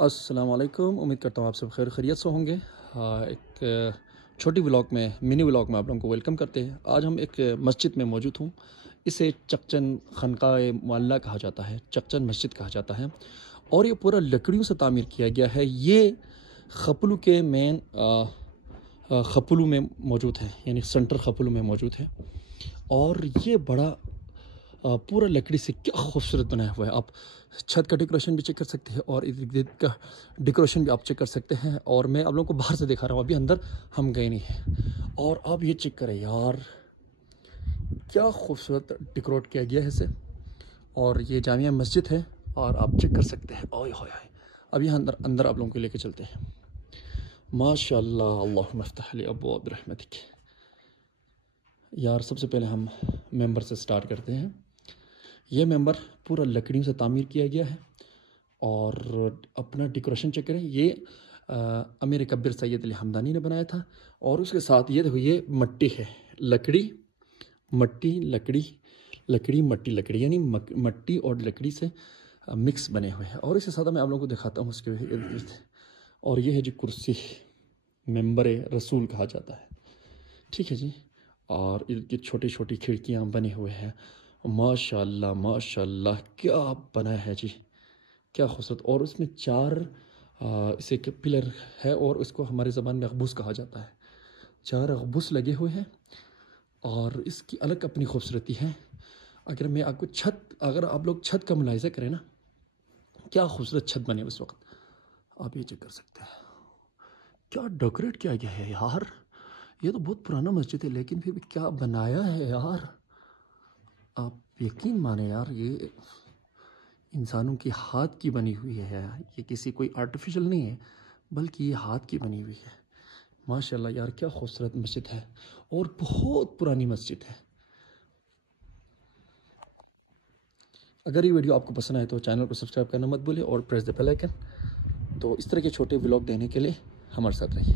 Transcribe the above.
अस्सलाम वालेकुम। उम्मीद करता हूँ आप सब खैर खैरियत से होंगे। एक छोटी व्लॉग में मिनी व्लॉग में आप लोगों को वेलकम करते हैं। आज हम एक मस्जिद में मौजूद हूँ। इसे चकचन खनकाए मोहल्ला कहा जाता है, चकचन मस्जिद कहा जाता है और ये पूरा लकड़ियों से तामीर किया गया है। ये खपलू के मेन खपलू में मौजूद है, यानी सेंटर खपलू में मौजूद है और ये बड़ा पूरा लकड़ी से क्या खूबसूरत बनाया हुआ है। आप छत का डेकोरेशन भी चेक कर सकते हैं और इर्द गिर्द का डेकोरेशन भी आप चेक कर सकते हैं। और मैं आप लोगों को बाहर से दिखा रहा हूँ, अभी अंदर हम गए नहीं हैं। और आप ये चेक करें यार, क्या खूबसूरत डेकोरेट किया गया है इसे। और ये जामिया मस्जिद है और आप चेक कर सकते हैं। ओए होए, अब यहाँ अंदर आप लोगों को लेके चलते हैं। माशाअल्लाह, अल्लाहुम्मा इफ्तह ली अब्वाब रहमतिक। यार सबसे पहले हम मेंबर से स्टार्ट करते हैं। यह मेंबर पूरा लकड़ियों से तामीर किया गया है और अपना डेकोरेशन चेक करें। ये अमीर कब्र सैयद अली हमदानी ने बनाया था। और उसके साथ ये देखो, ये मट्टी है, लकड़ी मट्टी लकड़ी, लकड़ी मट्टी लकड़ी, यानी मट्टी और लकड़ी से मिक्स बने हुए हैं। और इसके साथ मैं आप लोगों को दिखाता हूँ उसके इर्द गिर्द। और ये है जी कुर्सी, मेंबर रसूल कहा जाता है, ठीक है जी। और इनकी छोटी छोटी खिड़कियाँ बने हुए हैं। माशाल्लाह माशाल्लाह, क्या बनाया है जी, क्या खूबसूरत। और उसमें चार इसे पिलर है और उसको हमारी ज़बान में अकबूस कहा जाता है। चार अकबूस लगे हुए हैं और इसकी अलग अपनी खूबसूरती है। अगर आप लोग छत का मुलाहिज़ा करें ना, क्या खूबसूरत छत बने उस वक्त, आप ये चेक कर सकते हैं। क्या डेकोरेट किया गया है यार। ये तो बहुत पुराना मस्जिद है लेकिन फिर भी क्या बनाया है यार। आप यकीन माने यार, ये इंसानों की हाथ की बनी हुई है। ये किसी कोई आर्टिफिशियल नहीं है, बल्कि ये हाथ की बनी हुई है। माशाल्लाह यार, क्या खूबसूरत मस्जिद है और बहुत पुरानी मस्जिद है। अगर ये वीडियो आपको पसंद आए तो चैनल को सब्सक्राइब करना मत भूलिए और प्रेस द बेल आइकन। तो इस तरह के छोटे व्लॉग देने के लिए हमारे साथ रहिए।